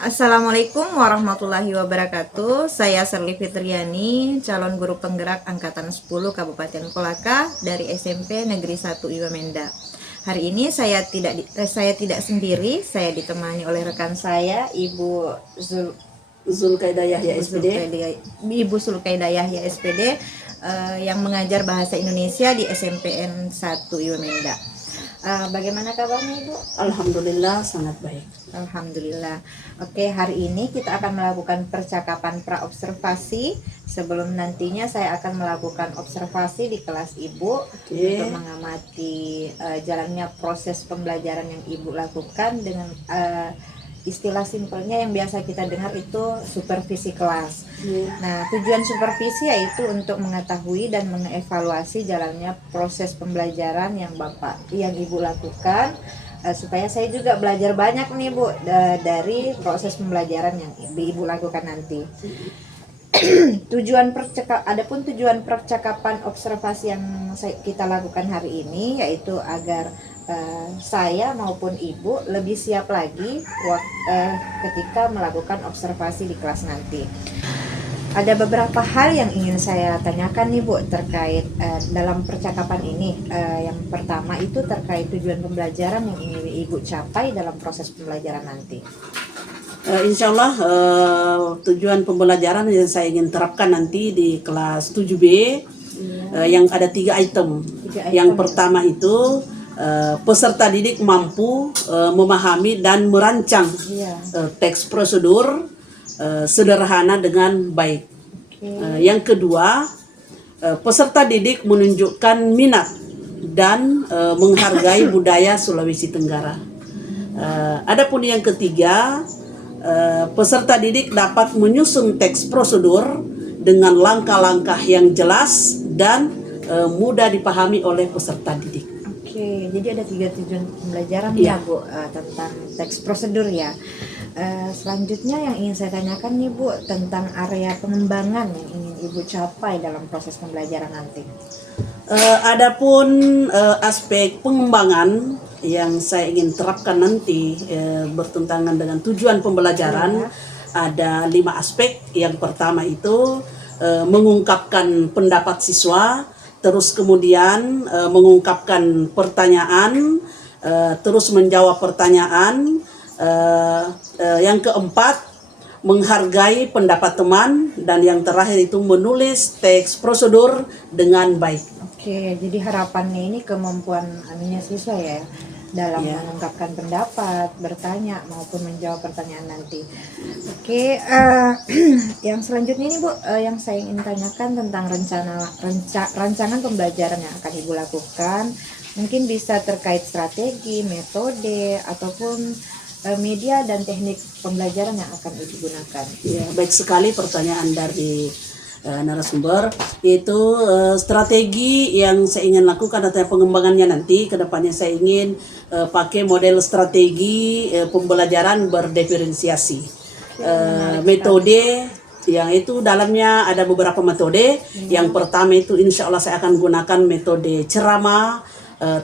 Assalamualaikum warahmatullahi wabarakatuh. Saya Serli Fitriani, calon guru penggerak angkatan 10 Kabupaten Kolaka dari SMP Negeri 1 Iwamenda. Hari ini saya tidak sendiri, saya ditemani oleh rekan saya Ibu Zulkaidah Yahya SPD. Ibu Zulkaidah Yahya SPD yang mengajar bahasa Indonesia di SMPN 1 Iwamenda. Bagaimana kabarnya Ibu? Alhamdulillah sangat baik. Alhamdulillah. Oke, hari ini kita akan melakukan percakapan praobservasi. Sebelum nantinya saya akan melakukan observasi di kelas Ibu untuk mengamati jalannya proses pembelajaran yang Ibu lakukan dengan istilah simpelnya yang biasa kita dengar itu supervisi kelas. Nah, tujuan supervisi yaitu untuk mengetahui dan mengevaluasi jalannya proses pembelajaran yang Ibu lakukan, supaya saya juga belajar banyak nih Bu dari proses pembelajaran yang Ibu lakukan nanti. Adapun tujuan percakapan observasi yang kita lakukan hari ini yaitu agar saya maupun Ibu lebih siap lagi ketika melakukan observasi di kelas nanti. Ada beberapa hal yang ingin saya tanyakan nih Bu terkait dalam percakapan ini. Yang pertama itu terkait tujuan pembelajaran yang ingin Ibu capai dalam proses pembelajaran nanti. Insya Allah tujuan pembelajaran yang saya ingin terapkan nanti di kelas 7B yang ada 3 item. Yang pertama itu peserta didik mampu memahami dan merancang teks prosedur sederhana dengan baik. Yang kedua, peserta didik menunjukkan minat dan menghargai budaya Sulawesi Tenggara. Adapun yang ketiga, peserta didik dapat menyusun teks prosedur dengan langkah-langkah yang jelas dan mudah dipahami oleh peserta didik. Oke, jadi ada 3 tujuan pembelajaran ya Bu tentang teks prosedur ya. Selanjutnya yang ingin saya tanyakan nih Bu tentang area pengembangan yang ingin Ibu capai dalam proses pembelajaran nanti. Adapun aspek pengembangan yang saya ingin terapkan nanti bertentangan dengan tujuan pembelajaran ada 5 aspek. Yang pertama itu mengungkapkan pendapat siswa, terus kemudian mengungkapkan pertanyaan, terus menjawab pertanyaan. Yang keempat menghargai pendapat teman, dan yang terakhir itu menulis teks prosedur dengan baik. Oke, jadi harapannya ini kemampuan siswa ya dalam mengungkapkan pendapat, bertanya maupun menjawab pertanyaan nanti. Oke, yang selanjutnya ini Bu, yang saya ingin tanyakan tentang rancangan pembelajaran yang akan Ibu lakukan. Mungkin bisa terkait strategi, metode, ataupun media dan teknik pembelajaran yang akan Ibu gunakan. Ya, baik sekali pertanyaan dari narasumber. Itu strategi yang saya ingin lakukan atau pengembangannya nanti ke depannya saya ingin pakai model strategi pembelajaran berdiferensiasi. Metode yang itu dalamnya ada beberapa metode. Yang pertama itu insya Allah saya akan gunakan metode ceramah,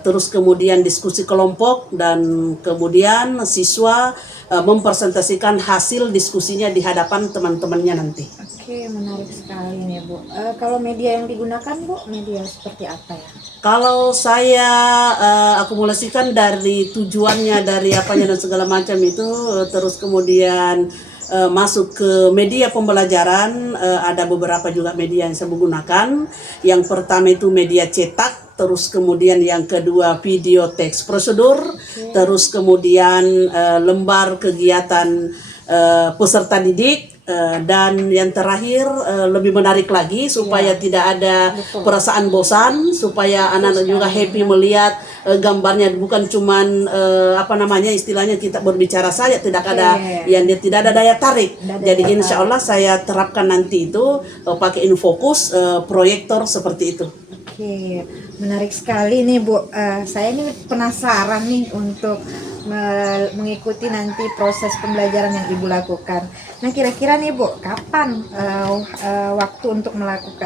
terus kemudian diskusi kelompok, dan kemudian siswa mempresentasikan hasil diskusinya di hadapan teman-temannya nanti. Oke, menarik sekali nih Bu. Kalau media yang digunakan Bu, media seperti apa ya? Kalau saya akumulasikan dari tujuannya, dari apanya dan segala macam itu, terus kemudian masuk ke media pembelajaran, ada beberapa juga media yang saya menggunakan. Yang pertama itu media cetak, terus kemudian yang kedua video teks prosedur, terus kemudian lembar kegiatan peserta didik, dan yang terakhir lebih menarik lagi supaya tidak ada perasaan bosan, supaya anak-anak juga happy melihat gambarnya, bukan cuman istilahnya kita berbicara saja, tidak ada yang tidak ada daya tarik. Jadi insya Allah saya terapkan nanti itu pakai infokus proyektor seperti itu. Oke, menarik sekali nih Bu. Saya ini penasaran nih untuk mengikuti nanti proses pembelajaran yang Ibu lakukan. Nah, kira-kira nih Bu, kapan waktu untuk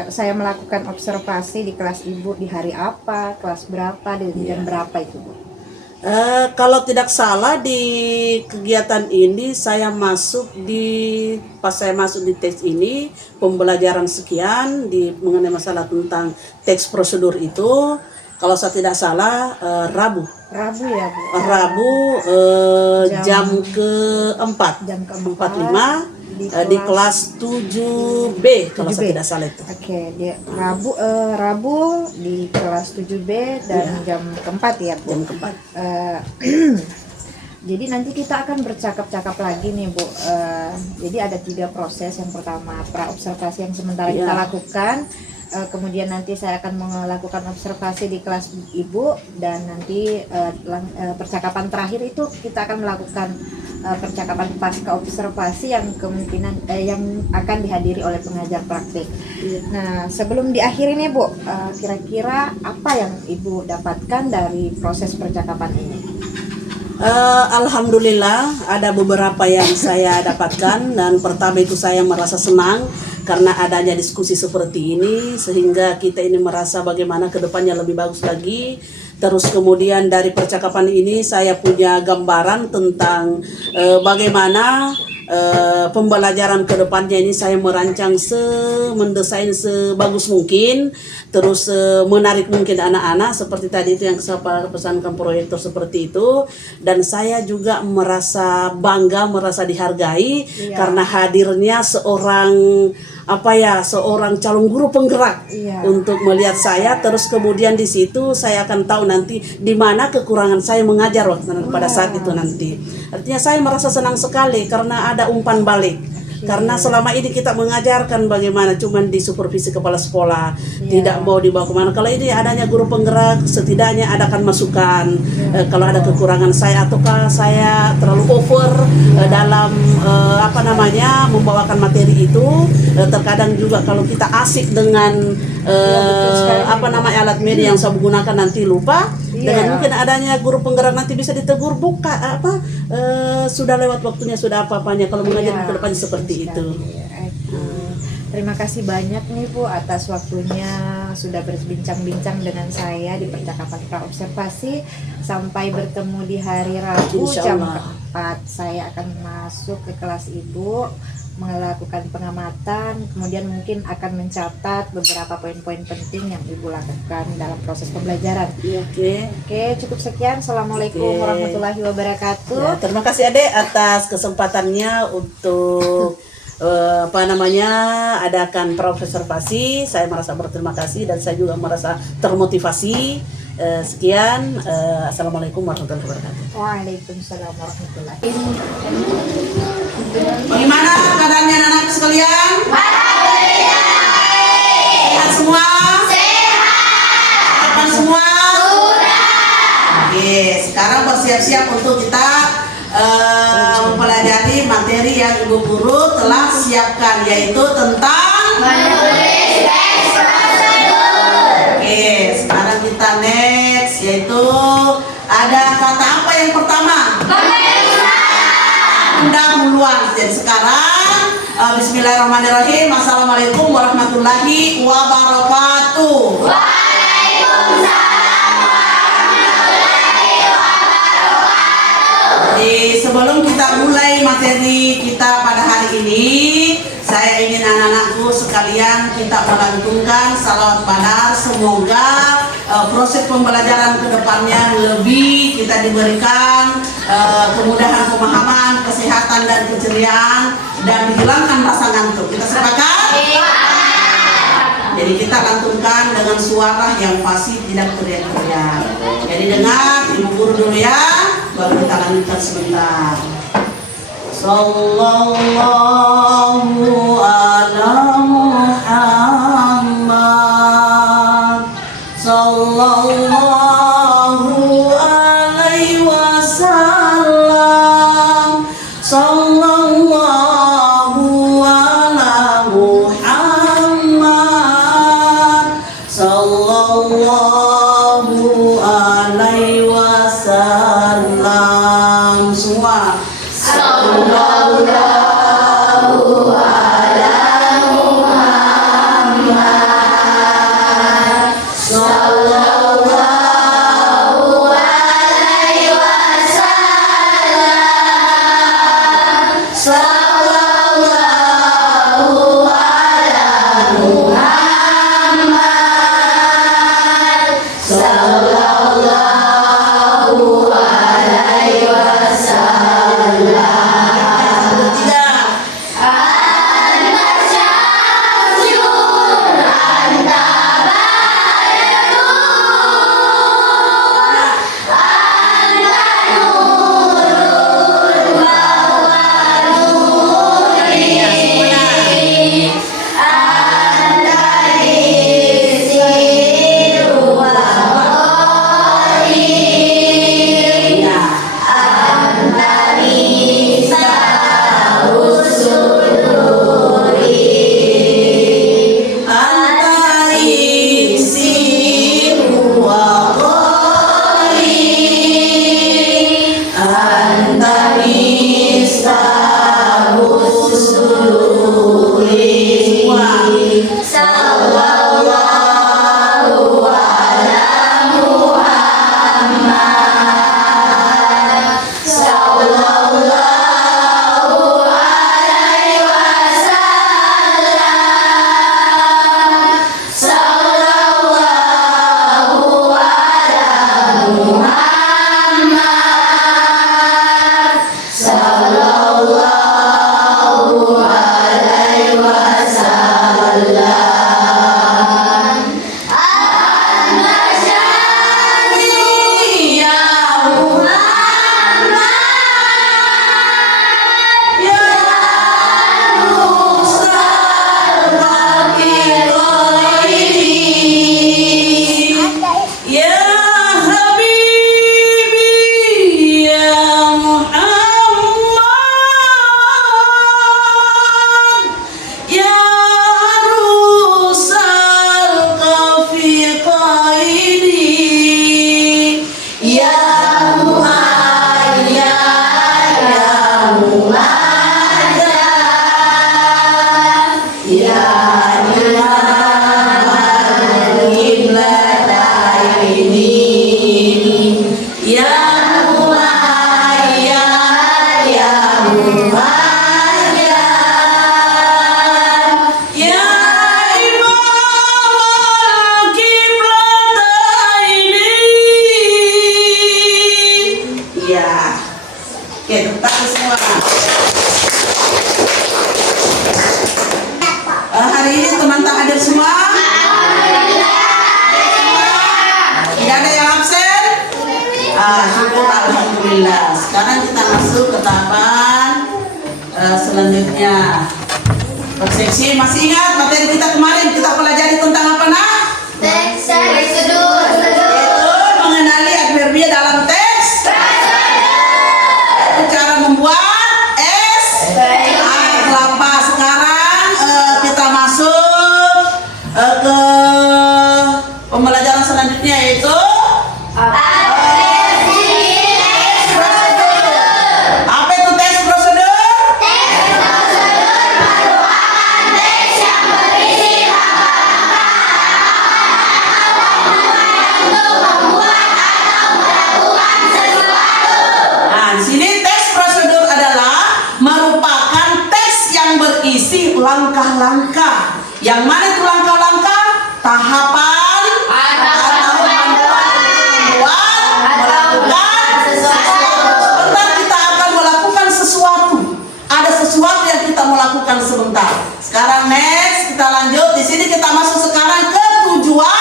saya melakukan observasi di kelas Ibu, di hari apa, kelas berapa, di jam berapa itu Bu? Kalau tidak salah di kegiatan ini pas saya masuk di teks ini pembelajaran sekian mengenai masalah tentang teks prosedur itu, kalau saya tidak salah Rabu Rabu ya Bu. Rabu jam keempat Jam keempat 45 di kelas 7B kalau saya 7B. tidak salah itu. Oke, dia Rabu di kelas 7B dan jam keempat ya Bu. Jam keempat. Eh, jadi nanti kita akan bercakap-cakap lagi nih Bu. Jadi ada 3 proses. Yang pertama pra-observasi yang sementara kita lakukan. Kemudian nanti saya akan melakukan observasi di kelas Ibu, dan nanti percakapan terakhir itu kita akan melakukan percakapan pasca observasi yang kemungkinan yang akan dihadiri oleh pengajar praktik. Nah, sebelum diakhiri nih Bu, kira-kira apa yang Ibu dapatkan dari proses percakapan ini? Alhamdulillah ada beberapa yang saya dapatkan, dan pertama itu saya merasa senang karena adanya diskusi seperti ini sehingga kita ini merasa bagaimana kedepannya lebih bagus lagi. Terus kemudian dari percakapan ini saya punya gambaran tentang bagaimana pembelajaran kedepannya ini saya merancang mendesain sebagus mungkin, terus menarik mungkin anak-anak seperti tadi itu yang saya pesankan proyektor seperti itu. Dan saya juga merasa bangga, merasa dihargai karena hadirnya seorang calon guru penggerak untuk melihat saya. Terus kemudian di situ saya akan tahu nanti di mana kekurangan saya mengajar pada saat itu nanti. Artinya saya merasa senang sekali karena ada umpan balik. Karena selama ini kita mengajarkan bagaimana cuman di supervisi kepala sekolah, tidak mau dibawa kemana. Kalau ini adanya guru penggerak, setidaknya adakan masukan kalau ada kekurangan saya ataukah saya terlalu over dalam membawakan materi itu. Terkadang juga kalau kita asik dengan alat media yang saya gunakan nanti lupa. Dengan mungkin adanya guru penggerak nanti bisa ditegur, sudah lewat waktunya, sudah apa-apanya kalau mengajar ke depannya seperti itu. Terima kasih banyak nih Bu atas waktunya sudah berbincang-bincang dengan saya di percakapan pra-observasi. Sampai bertemu di hari Rabu jam 4. Saya akan masuk ke kelas Ibu, melakukan pengamatan, kemudian mungkin akan mencatat beberapa poin-poin penting yang Ibu lakukan dalam proses pembelajaran. Oke, cukup sekian. Assalamualaikum warahmatullahi wabarakatuh. Terima kasih Adek atas kesempatannya untuk adakan pra-observasi. Saya merasa berterima kasih dan saya juga merasa termotivasi. Sekian, assalamualaikum warahmatullahi wabarakatuh. Waalaikumsalam warahmatullahi. Bagaimana keadaannya anak-anak sekalian? Sehat semua? Sehat semua? Oke, sekarang bersiap-siap untuk kita mempelajari materi yang Ibu Guru telah siapkan, yaitu tentang menulis teks prosedur. Oke, sekarang kita next, yaitu ada kata apa yang pertama? Pendahuluan. Jadi sekarang bismillahirrahmanirrahim. Assalamualaikum warahmatullahi wabarakatuh. Sebelum kita mulai materi kita pada hari ini, saya ingin anak-anakku sekalian kita melantunkan salawat badar. Semoga proses pembelajaran kedepannya lebih kita diberikan kemudahan pemahaman, kesehatan dan keceriaan, dan dihilangkan rasa ngantuk. Kita sepakat? Jadi kita lantunkan dengan suara yang fasih, tidak teriak-teriak. Jadi dengar Ibu Guru dulu ya, baru kita lanjutkan sebentar. Sallallahu ala Muhammad, sallallahu alaihi wasallam, sallallahu ala Muhammad, sallallahu alaihi wasallam. Semua sallallahu ala Muhammad, sallallahu alaihi Selanjutnya persepsi, masih ingat materi kita kemarin kita pelajari tentang apa nak? Teks prosedur. Yaitu mengenali adverbia dalam teks. Itu cara membuat kelapa. Sekarang kita masuk ke pembelajaran selanjutnya yaitu apa itu teks prosedur? Nah, di sini teks prosedur adalah merupakan teks yang berisi langkah-langkah. Yang mana itu langkah-langkah? Tahapan atau panduan membuat, melakukan sesuatu. Sebentar kita akan melakukan sesuatu. Ada sesuatu yang kita mau lakukan sebentar. Sekarang next kita lanjut. Di sini kita masuk sekarang ke tujuan.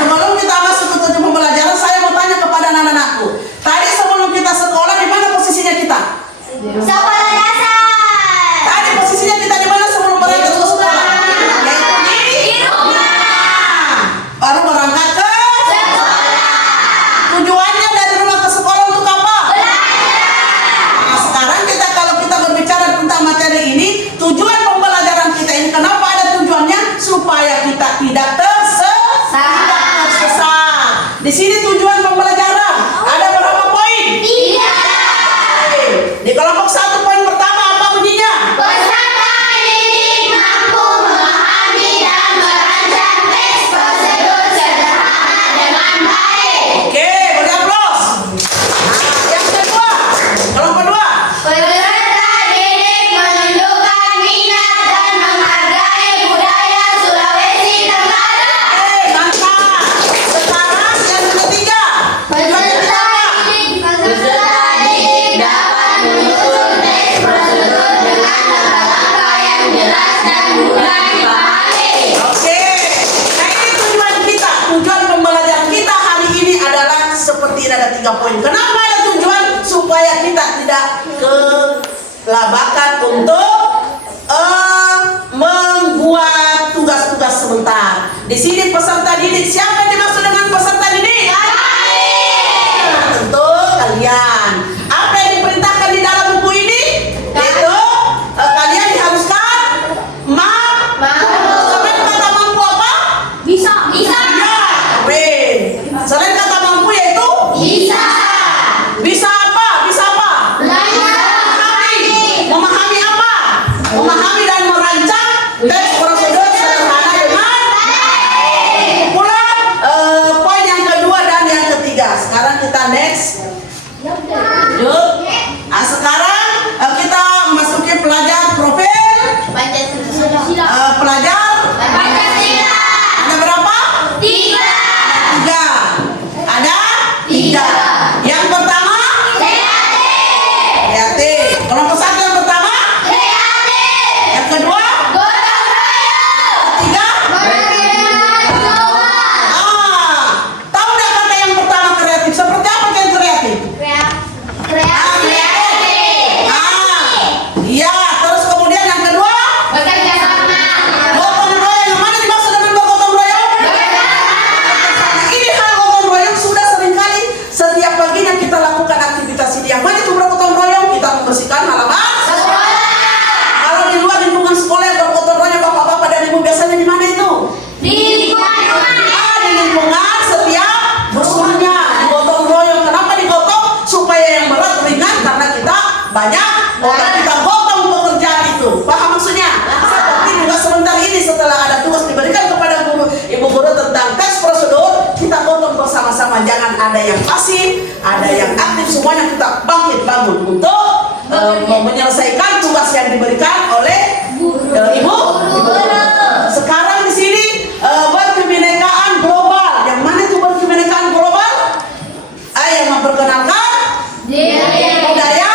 Sebelum kita masuk ke tujuan pembelajaran, saya mau tanya kepada anak-anakku. Tadi sebelum kita sekolah, di mana posisinya kita? Sekolah dasar. Tadi posisinya kita di mana sebelum berangkat ke sekolah? Yaitu di rumah. Baru berangkat ke sekolah. Tujuannya dari rumah ke sekolah untuk apa? Nah, sekarang kalau kita berbicara tentang materi ini, tujuan pembelajaran kita ini, kenapa ada tujuannya? Supaya kita tidak tersesat. Di sini tujuan pembelajaran ada berapa poin? 3. Di kelompok 1 poin pertama apa bunyinya? Peserta didik mampu memahami dan merancang teks prosedur sederhana dengan baik. Oke, beri aplaus. Nah, yang kedua, kelompok 2. Peserta didik menunjukkan minat dan menghargai budaya Sulawesi Tenggara. Mantap. Sekarang yang ketiga. Peserta didik dapat menyusun teks prosedur dengan langkah-langkah yang jelas dan mudah dipahami. Oke. Nah, ini tujuan kita. Tujuan pembelajaran kita hari ini adalah seperti ini, ada 3 poin. Kenapa ada tujuan? Supaya kita tidak kelabakan untuk membuat tugas-tugas sebentar. Di sini peserta didik, siapa yang dimaksud dengan peserta didik? Tentu kalian. Apa yang diperintahkan di dalam buku ini? Yaitu kalian diharuskan selain kata mampu apa? Bisa. Ya, weh. Selain kata mampu yaitu Bisa. bisa apa? Bisa apa? Memahami apa? Memahami dan merancang teks prosedur sederhana dengan pulang poin yang kedua dan yang ketiga. Sekarang kita next. Lanjut. Nah, sekarang kita masuki pelajar profil. Pelajar Pancasila. ada berapa? 3. 3. Ada 3. Yang pertama kreatif. Kelompok 1 yang pertama. Yang kedua. Ketiga. Tahu nggak kata yang pertama kreatif? Seperti apa yang kreatif? Iya. Terus kemudian yang kedua. Gotong royong. Yang mana dimaksud dengan bergotong royong? Ini hal gotong royong sudah seringkali setiap paginya kita lakukan aktivitas ini. Yang mana itu bergotong royong? Kita membersihkan halaman. Kalau di luar lingkungan sekolah yang bergotong royong bapak-bapak dan ibu biasanya di mana itu? Di lingkungan setiap bersuruhnya digotong royong. Kenapa digotong? Supaya yang berat ringan karena kita banyak orang kita gotong pekerjaan itu. Paham maksudnya? Seperti juga sebentar ini setelah ada tugas diberikan kepada guru, ibu guru tentang teks prosedur, kita gotong bersama-sama. Jangan ada yang pasif, ada yang aktif. Semuanya kita bangkit bangun untuk menyelesaikan tugas yang diberikan oleh ibu guru. Sekarang di sini berkebinekaan global. Yang mana itu berkebinekaan global? Yang memperkenalkan budaya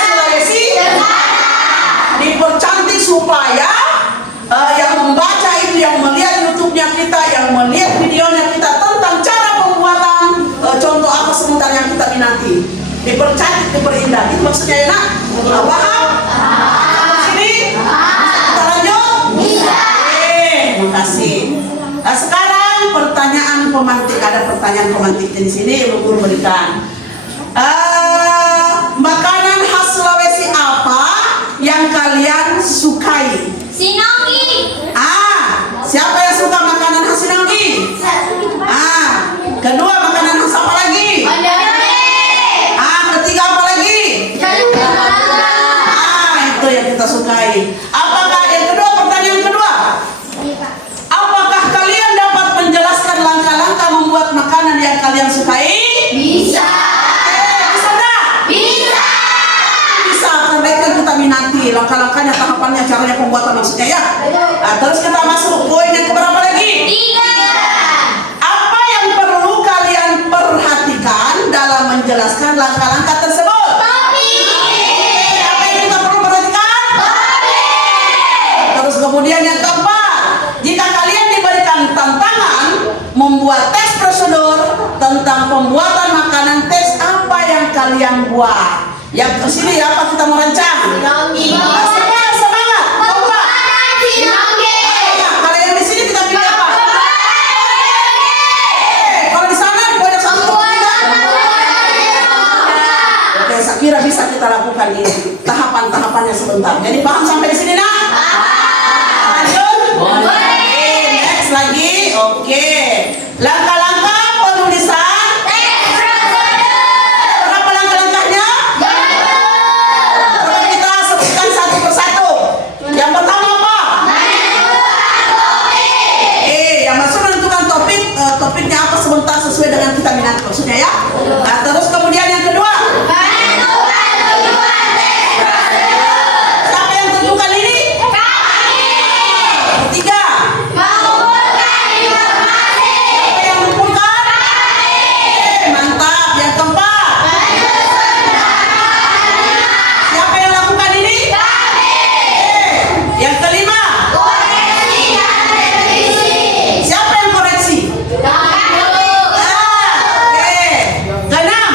Sulawesi dipercantik supaya yang membaca itu, yang melihat YouTube-nya kita, yang melihat videonya kita tentang cara pembuatan contoh apa sebentar yang kita minati. dipercantik, diperindah. Itu maksudnya ya nak? Paham? Sini? Kita lanjut? Bisa. Oke, makasih. Nah, sekarang pertanyaan pemantik, ada pertanyaan pemantik di sini Ibu Guru berikan. Makanan khas Sulawesi apa yang kalian sukai? Sinonggi. Siapa yang suka makanan khas Sinonggi? Kedua makanan khas apa lagi? Ketiga apa lagi? Itu yang kita sukai. Apakah yang kedua, pertanyaan kedua? Apakah kalian dapat menjelaskan langkah-langkah membuat makanan yang kalian sukai? Bisa. Bisa enggak? Bisa. Bisa, karena kita minati langkah-langkahnya, tahapannya, caranya pembuatan maksudnya ya. Nah, terus kita masuk poin yang keberapa lagi? 3. Apa yang perlu kalian perhatikan dalam menjelaskan langkah-langkah tersebut? Apa yang kita perlu perhatikan? Terus kemudian yang keempat, jika kalian diberikan tantangan membuat teks prosedur tentang pembuatan makanan, teks apa yang kalian buat? Yang kesini apa kita mau rancang? Semangat, semangat. Coba. Kalau yang di sini kita pilih apa? Kalau di sana banyak satu. Oke, saya kira bisa kita lakukan ini. Tahapan-tahapannya sebentar. Jadi paham sampai di sini nak? Lanjut. Next lagi. Oke. Langkah-langkah penulisan. Berapa langkah-langkahnya? Coba kita sebutkan satu persatu. Yang pertama apa? Yang masuk menentukan topik. Topiknya apa sebentar sesuai dengan kita minat maksudnya ya. Nah, terus kemudian yang kedua. Siapa yang tentukan ini? Ketiga. Siapa yang mengumpulkan? Mantap. Yang keempat. Siapa yang lakukan ini? Yang kelima. Siapa yang koreksi? Keenam.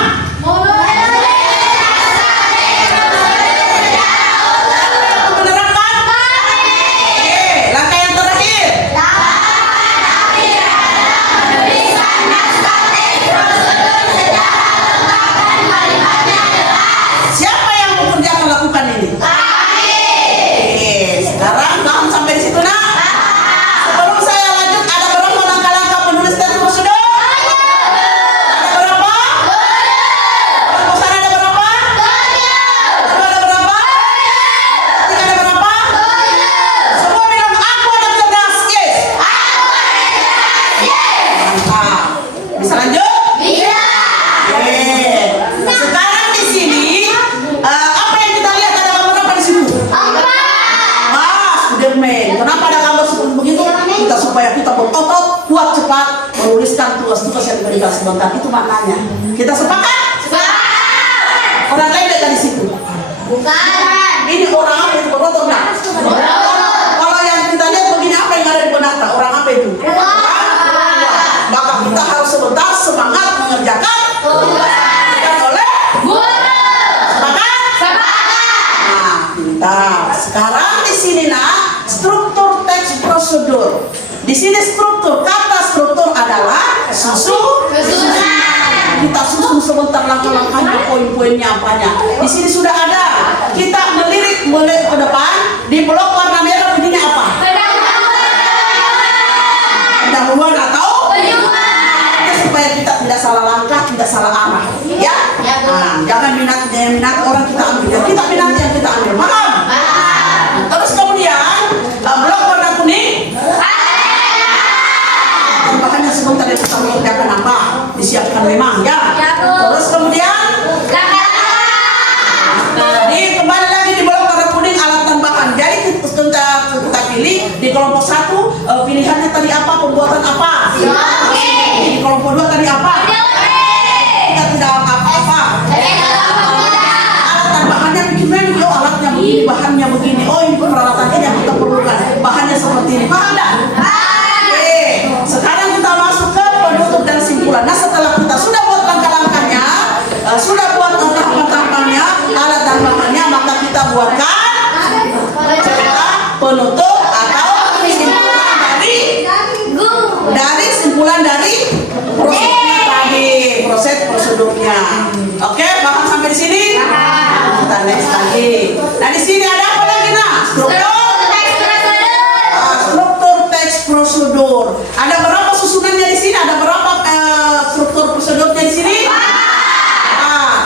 Menerapkan. Langkah yang terakhir. Siapa yang mengerjakan lakukan ini? Sekarang paham sampai di situ nak? Sebelum saya lanjut, ada berapa langkah-langkah penulis teks prosedur? Ada berapa? Perusahaan ada berapa? Kedua ada berapa? Ketiga ada berapa? Semua bilang aku ada cerdas, yes. Mantap. Bisa lanjut? Sekarang di sini apa yang kita lihat, ada gambar apa di situ? Spiderman. Kenapa ada gambar seperti begitu? Kita supaya kita berotot, kuat, cepat menuliskan tugas-tugas yang diberikan sebentar. Itu maknanya. Kita sepakat? Orang lain ada di situ. Ini orang apa itu berotot nak? Kalau yang kita lihat begini, apa yang ada di benak tak? Orang apa itu? Maka kita harus sebentar semangat mengerjakan tugas oleh pintar. Sekarang di sini nak, struktur teks prosedur. Di sini struktur, kata struktur adalah kita susun sebentar langkah-langkahnya, poin-poinnya apanya. Di sini sudah ada. Kita melirik mulai ke depan. Di blok warna merah bunyinya apa? Pendahuluan atau? Supaya kita tidak salah langkah, tidak salah arah. Ya? Jangan minat orang kita ambil. Yang kita minat yang kita ambil. Paham? Terus kemudian blok warna kuning. Bahannya sebentar yang kita mengerjakan apa? Disiapkan memang ya. Terus kemudian kembali lagi di blok warna kuning alat tambahan. Jadi kita pilih di kelompok 1 pilihannya tadi apa, pembuatan apa? Di kelompok 2 tadi apa? Kita tidak apa-apa. Alat tambahannya bikin alatnya begini, bahannya begini. Oh ini peralatan ini yang kita perlukan. Bahannya seperti ini. Paham enggak? Sekarang kita masuk ke penutup dan simpulan. Nah setelah kita sudah buat langkah-langkahnya, sudah buat penutup atau simpulan dari prosedurnya tadi, proses prosedurnya. Oke, paham sampai di sini? Kita next lagi. Nah, di sini ada apa lagi nah? Struktur teks prosedur. Ada berapa susunannya di sini? Ada berapa struktur prosedurnya di sini?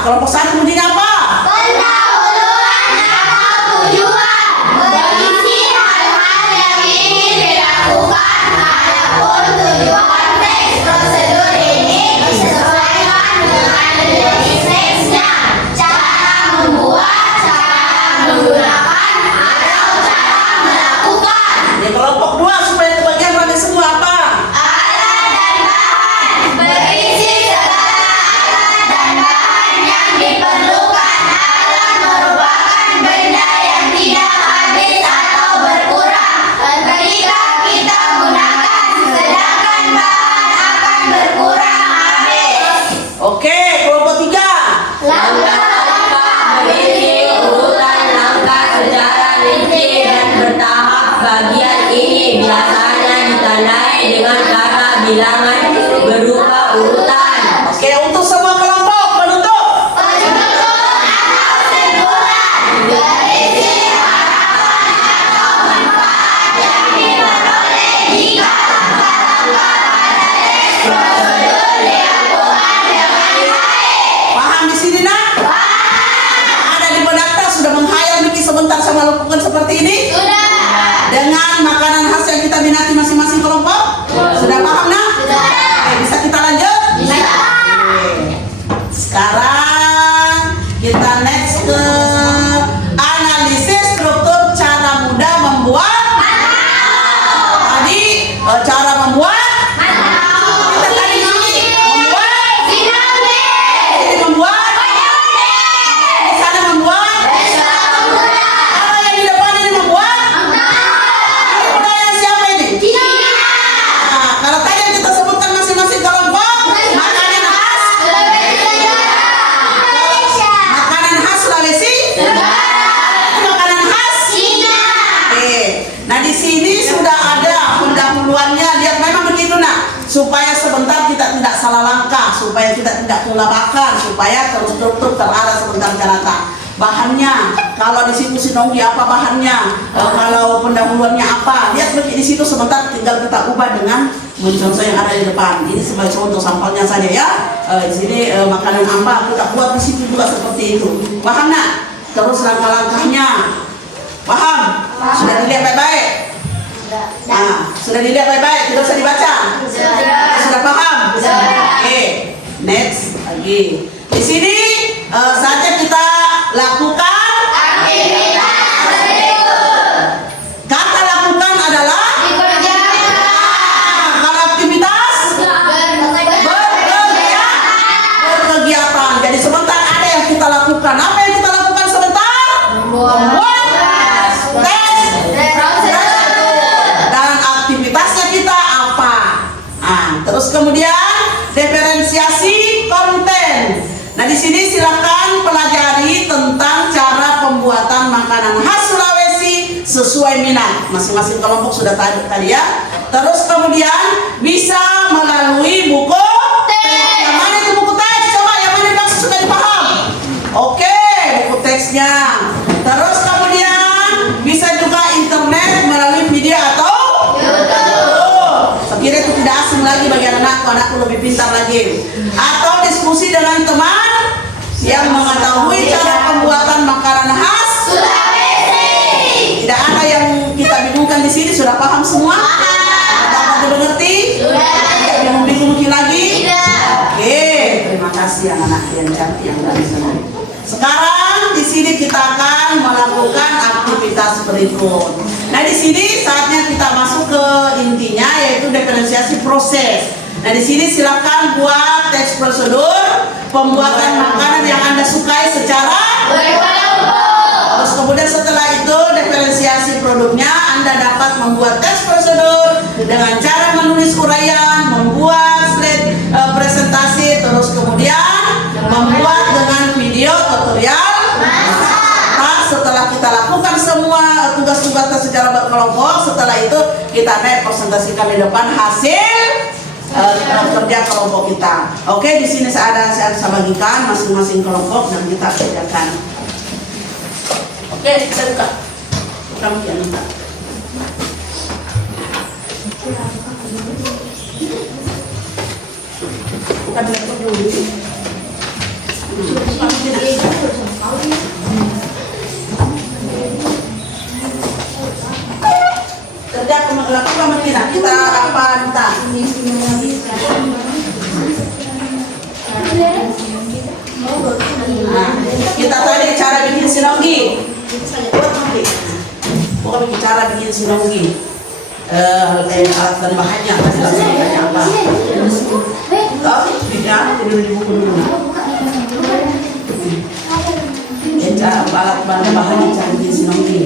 Kelompok satu bunyinya apa? Pendahuluan atau tujuan berisi hal-hal yang ingin dilakukan. Adapun tujuan teks prosedur ini disesuaikan dengan jenis teksnya, cara membuat, cara menggunakan, atau cara melakukan. Di kelompok dua supaya kebagian rame semua apa? Alat dan bahan berisi segala alat dan bahan yang diperlukan. Alat merupakan benda yang tidak habis atau berkurang ketika kita gunakan, sedangkan bahan akan berkurang habis. Oke, kelompok tiga. Langkah-langkah berisi urutan langkah secara rinci dan bertahap. Bagian ini biasanya ditandai dengan kata bilangan berupa urutan. Oke, untuk semua kelompok penutup. Penutup atau simpulan berisi harapan atau manfaat yang diperoleh jika langkah-langkah pada teks prosedur dilakukan dengan baik. Paham di sini nak? Ada di benakta sudah menghayal Miki sebentar sama lakukan seperti ini? Sudah. Dengan makanan khas yang kita minati masing-masing kelompok? Sudah paham nak? Sudah. Oke, bisa kita lanjut? Bisa. Oke. Sekarang kita next ke analisis struktur cara mudah membuat. Tadi cara membuat. Kita tadi membuat. Ini membuat. Di sana membuat. Kalau yang di depan ini membuat. Ini budaya siapa ini? Nah, kalau tadi yang kita sebutkan masing-masing kelompok, makanan khas. Makanan khas Sulawesi. Ini makanan khas. Oke. Nah, di sini sudah ada pendahuluannya. Lihat memang begitu nak. Supaya sebentar kita tidak salah langkah, supaya kita tidak kelabakan, supaya terstruktur terarah sebentar carata. Bahannya, kalau di situ sinonggi apa bahannya, kalau pendahuluannya apa, lihat di situ sebentar tinggal kita ubah dengan contoh yang ada di depan. Ini sebagai contoh sampelnya saja ya. Di sini makanan apa kita buat di situ juga seperti itu. Paham nak? Terus langkah-langkahnya, paham? Sudah dilihat baik-baik. Nah, sudah dilihat baik-baik, tidak usah dibaca. Sudah paham? Oke, next lagi. Di sini saja kita lakukan. Aktivitas berikut. Kata lakukan adalah kalau aktivitas berkegiatan. Jadi sebentar ada yang kita lakukan. Apa yang kita lakukan sebentar? Membuat teks dan aktivitasnya kita apa? Terus kemudian diferensiasi konten. Nah, di sini silakan pelajari tentang cara pembuatan makanan khas Sulawesi sesuai minat. Masing-masing kelompok sudah tadi ya. Terus kemudian bisa melalui buku teks. Yang mana itu buku teks? Coba yang mana yang sudah dipaham? Oke, buku teksnya. Terus kemudian bisa juga internet melalui video atau YouTube. Sekira itu tidak asing lagi bagi anakku lebih pintar lagi. Atau diskusi dengan teman yang mengetahui cara pembuatan makanan khas Sulawesi. Tidak ada yang kita bingungkan di sini, sudah paham semua? Dapat dimengerti? Tidak bingung-bingung lagi? Tidak. Oke, terima kasih anak-anak yang cantik yang dari sana. Sekarang di sini kita akan melakukan aktivitas berikut. Nah, di sini saatnya kita masuk ke intinya, yaitu diferensiasi proses. Nah, di sini silakan buat teks prosedur pembuatan makanan yang Anda sukai secara Berkelompok. terus kemudian setelah itu diferensiasi produknya. Anda dapat membuat teks prosedur dengan cara menulis uraian, membuat slide presentasi, terus kemudian membuat dengan video tutorial. Nah, setelah kita lakukan semua tugas-tugasnya secara berkelompok. Setelah itu kita naik presentasikan di depan hasil kerja kelompok kita. Oke, di sini saya bagikan masing-masing kelompok dan kita kerjakan. Oke, kita buka. Kamu jangan buka. Bukan laptop dulu. Kerja lakukan kita apa entah. Nah, kita tadi cara bikin sinonggi. Bukan bikin cara bikin sinonggi. Alat dan bahannya tadi langsung tanya apa? Oh, tidak, tidur di buku dulu. Alat dan bahannya cara bikin sinonggi.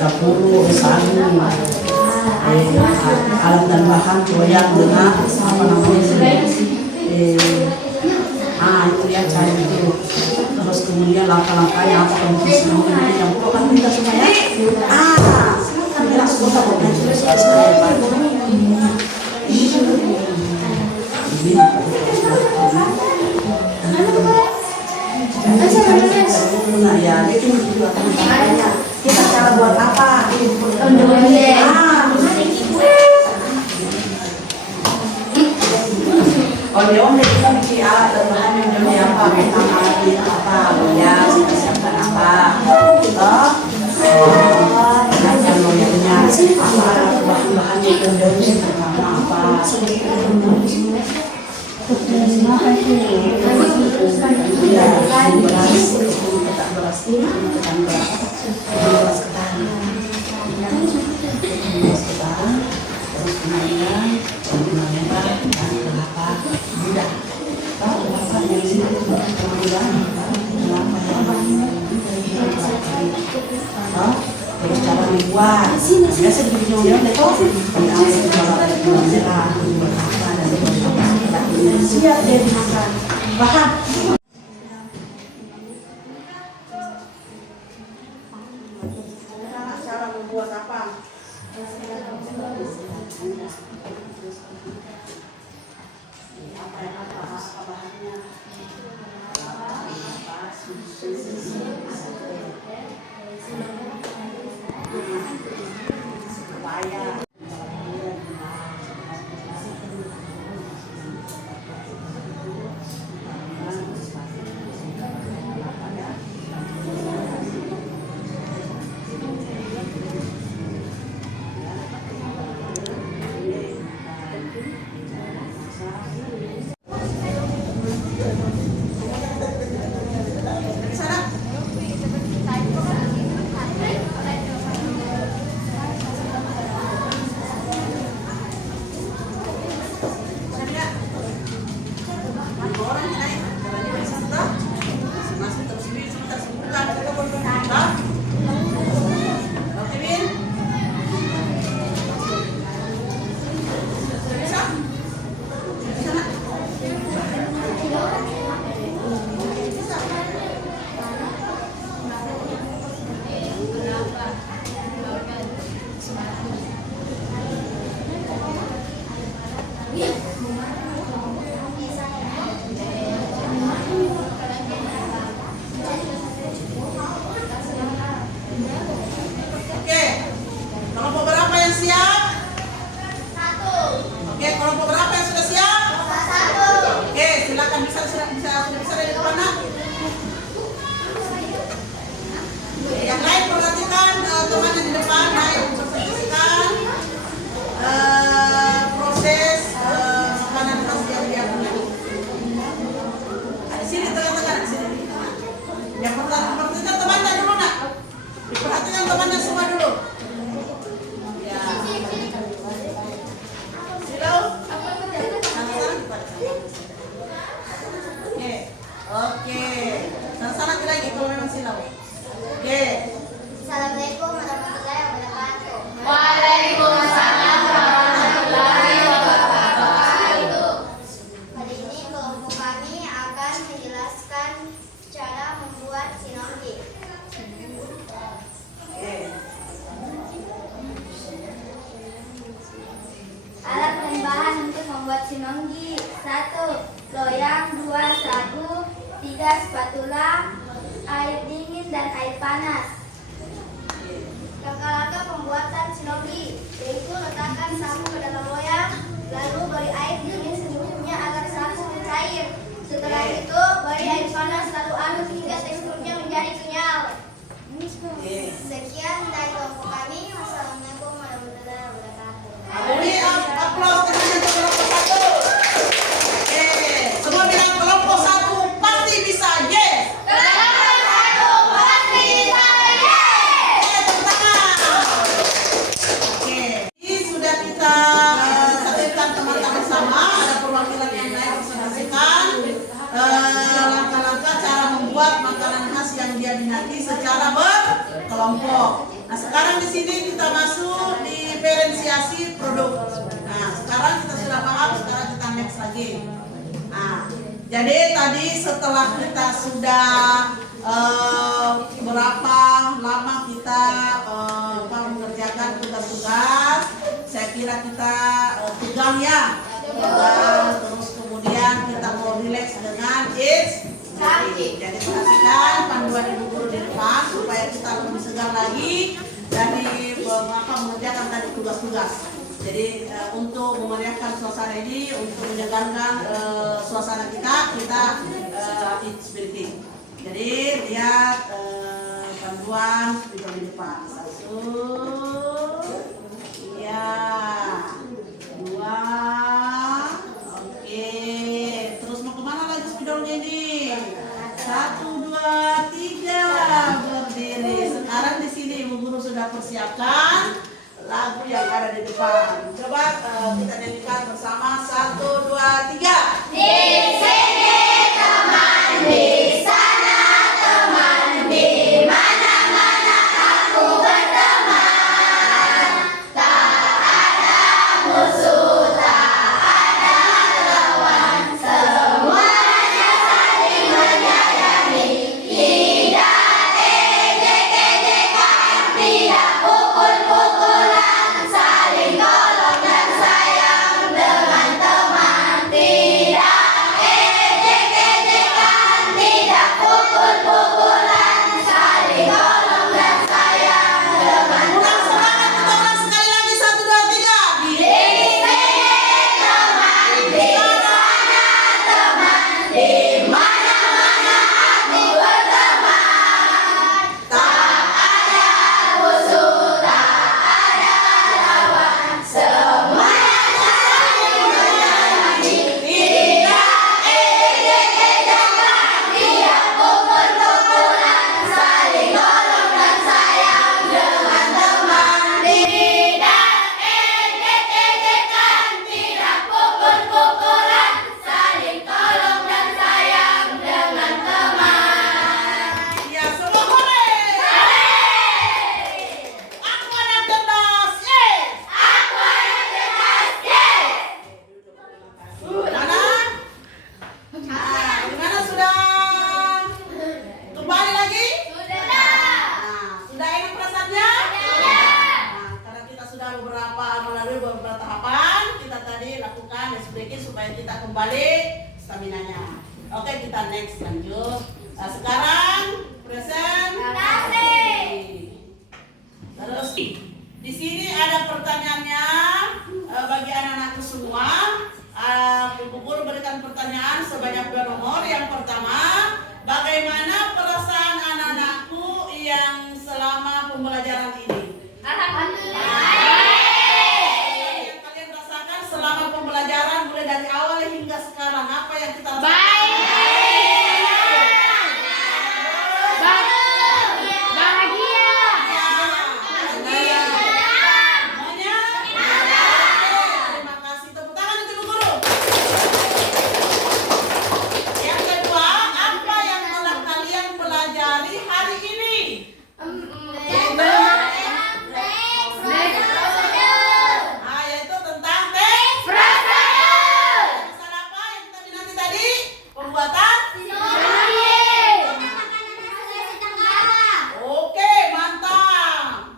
Kapuru, sagu, alat dan bahan loyang dengan apa namanya itu ya cari itu. Terus kemudian langkah-langkahnya apa yang bisa yang kan kita semuanya ini langsung kita boleh ya itu juga kita cara buat apa? Oh dia kita bikin alat dan bahan yang apa? Kita alat ini apa? Ya kita siapkan apa? Yang loyalnya apa? Bahan-bahannya itu dari apa? Ya, beras ketan. Terus kemudian gula merah dan kelapa muda. Kelapa dari sini kemudian terus cara membuat. Biasa dibikin deh toh. Gula merah, gula kelapa dan siap deh dimakan. Paham? Cara membuat apa? Apa bahannya? Assalamualaikum warahmatullahi wabarakatuh. Waalaikumsalam warahmatullahi wabarakatuh. Hari ini kelompok kami akan menjelaskan cara membuat sinonggi. media minati secara berkelompok. Nah, sekarang di sini kita masuk diferensiasi produk. Nah, sekarang kita sudah paham, sekarang kita next lagi. Nah, jadi tadi setelah kita sudah berapa lama kita mengerjakan tugas-tugas, saya kira kita tegang ya, tegang, terus kemudian kita mau relax dengan cantik. Jadi perhatikan panduan ibu guru di depan supaya kita lebih segar lagi dari mengerjakan tadi tugas-tugas. Jadi untuk memeriahkan suasana ini, untuk menyegarkan suasana kita it's breathing. Jadi lihat panduan di depan. 1, iya, 2, oke. Terus mau kemana lagi spidolnya ini? 1, 2, 3, berdiri. Sekarang di sini ibu guru sudah persiapkan lagu yang ada di depan. Coba kita nyanyikan bersama. 1, 2, 3. Di sini teman, di sana teman, di mana-mana aku berteman. Tak ada musuh, tak ada lawan, semuanya saling menyayangi. Tidak ejek-ejekan, tidak pukul-pukulan, saling tolong dan sayang dengan teman. Tidak ejek-ejekan, tidak pukul-pukulan, saling tolong dan sayang dengan Ulang semangat kita ulang sekali lagi. 1, 2, 3. di sini teman, di sana teman, di mana-mana aku berteman. Tak ada musuh, tak ada lawan, semuanya saling menyayangi. Tidak ejek-ejekan, tidak pukul-pukulan, saling tolong dan sayang dengan teman. Tidak ejek-ejekan, tidak pukul-pukulan, saling tolong dan sayang dengan teman. Ya, semua hore. Aku anak cerdas. Yes. Aku anak cerdas, yes. Mana? Gimana sudah? Kembali lagi? Sudah enak perasaannya? Karena kita sudah melalui beberapa tahapan, kita tadi lakukan breaking supaya kita kembali stamina-nya. Oke, kita next lanjut. Nah, sekarang presentasi. Terus di sini ada pertanyaannya bagi anak-anakku semua. Ibu guru berikan pertanyaan sebanyak 2 nomor. Yang pertama, bagaimana perasaan anak-anakku yang selama pembelajaran ini? Yang kalian rasakan selama pembelajaran mulai dari awal hingga sekarang, apa yang kita rasakan? Terima kasih. Tepuk tangan untuk ibu guru. Yang kedua, apa yang telah kalian pelajari hari ini? Yaitu tentang teks. Masalah apa yang kita minati tadi? Pembuatan. Oke, mantap.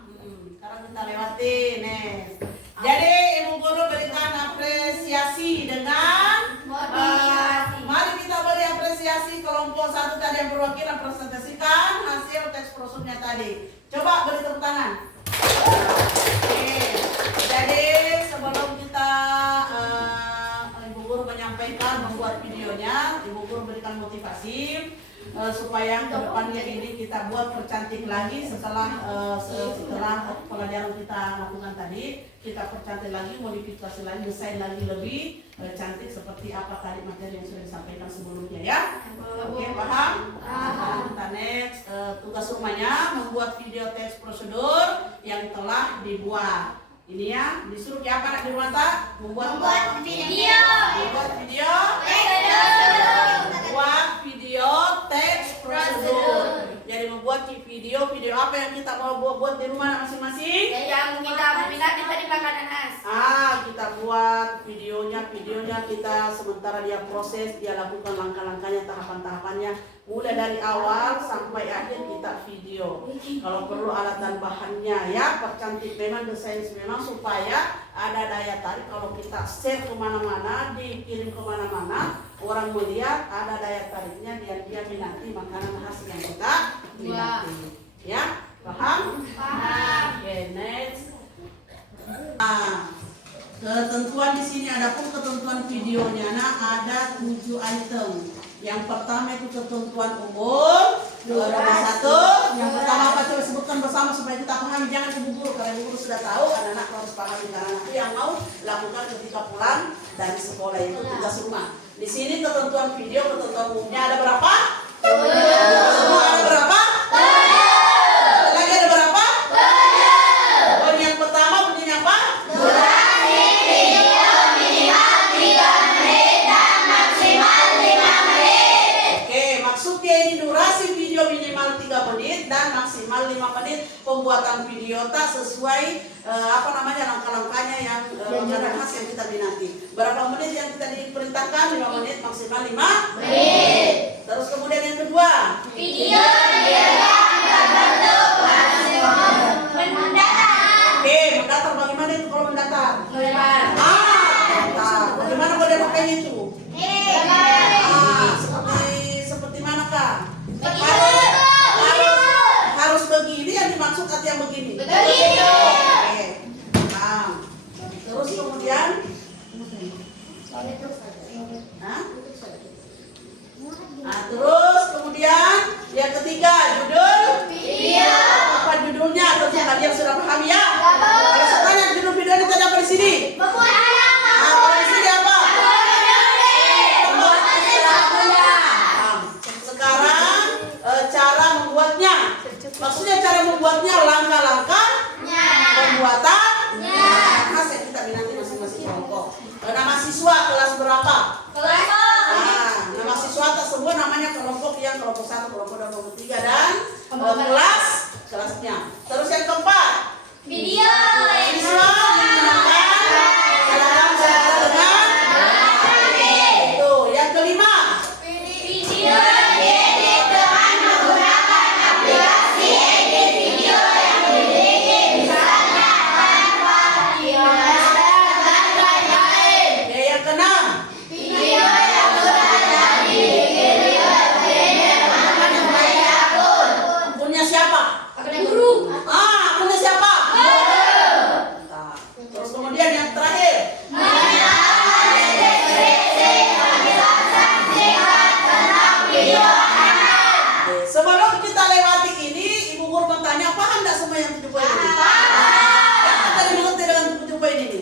Sekarang kita lewati next. Jadi ibu guru berikan apresiasi dengan mari kita beri apresiasi kelompok 1 tadi yang perwakilan presentasikan hasil teks prosonya tadi. Coba beri tepuk tangan. Oke. Jadi sebelum kita ibu guru menyampaikan membuat videonya, ibu guru berikan motivasi supaya kedepannya ini kita buat percantik lagi setelah pelajaran kita lakukan tadi, kita percantik lagi, modifikasi lagi, desain lagi lebih cantik seperti apa tadi materi yang sudah disampaikan sebelumnya ya. Oke, paham? Kita next tugas rumahnya membuat video teks prosedur yang telah dibuat. Ini ya, disuruh ya apa di rumah tak? Membuat video. Buat video teks prosedur. Jadi jadi membuat video apa yang kita mau buat di rumah masing-masing. Yang kita minati tadi makanan khas. Kita buat videonya kita sementara dia proses, dia lakukan langkah-langkahnya, tahapan-tahapannya, mulai dari awal sampai akhir kita video. Kalau perlu alat dan bahannya ya, percantik memang, desain memang supaya ada daya tarik. Kalau kita share kemana-mana, dikirim kemana-mana, orang melihat ada daya tariknya, dia minati makanan khas yang kita minati. Ya, paham? Paham. Oke, next. Ketentuan di sini ada pun ketentuan videonya. Nah, ada 7 item. Yang pertama itu ketentuan umum. Satu. Yang pertama apa, coba sebutkan bersama supaya kita pahami, jangan ibu-guru, karena ibu-guru sudah tahu, anak-anak harus pahami, karena itu yang mau lakukan ketika pulang dari sekolah, itu tugas rumah. Di sini ketentuan video, ketentuan umumnya ada berapa? Semua ada berapa? Lagi ada berapa? Oh, yang pertama bunyinya apa? Durasi video minimal 3 menit dan maksimal 5 menit. Oke, maksudnya ini durasi video minimal 3 menit dan maksimal 5 menit. Pembuatan video tak sesuai langkah-langkahnya yang makanan khas yang kita minati. Berapa menit yang kita diperintahkan? 5 menit, maksimal 5 menit. Terus kemudian yang kedua, Video diadakan berbentuk maksimum mendatar. oke, mendatar. Bagaimana itu kalau mendatar? Lebar. Mendatar. Bagaimana boleh pakainya itu? Seperti manakah? Harus begini yang dimaksud atau yang begini? Begitu. Oke. Terus kemudian terus kemudian yang ketiga, judul Video. apa judulnya? Tentu kalian sudah paham ya? Kalau saya tanya judul video ini tadi apa di sini? Membuat anak. Kalau di sini apa? Membuat lagunya. Sekarang cara membuatnya. Maksudnya cara membuatnya, langkah-langkah pembuatannya. Khas yang kita minati masing-masing kelompok. Nama siswa kelas berapa? Kelas. Nama siswa tersebut namanya kelompok 1, kelompok 2, kelompok 3 dan kelasnya. Terus yang keempat, Video. siswa menggunakan cara dengan itu. Yang kelima, Video diedit dengan menggunakan aplikasi edit video yang dimiliki, misalnya Canva, Camtasia, dan lain-lain. yang keenam, Video yang sudah dibikin dengan mempunyai akun. punya siapa? Guru. Punya siapa? Nah, terus kemudian yang terakhir, sebelum kita lewati ini, Ibu Guru bertanya, paham tidak semua yang 7 poin ini? Dapat tadi mengerti dengan 7 poin ini?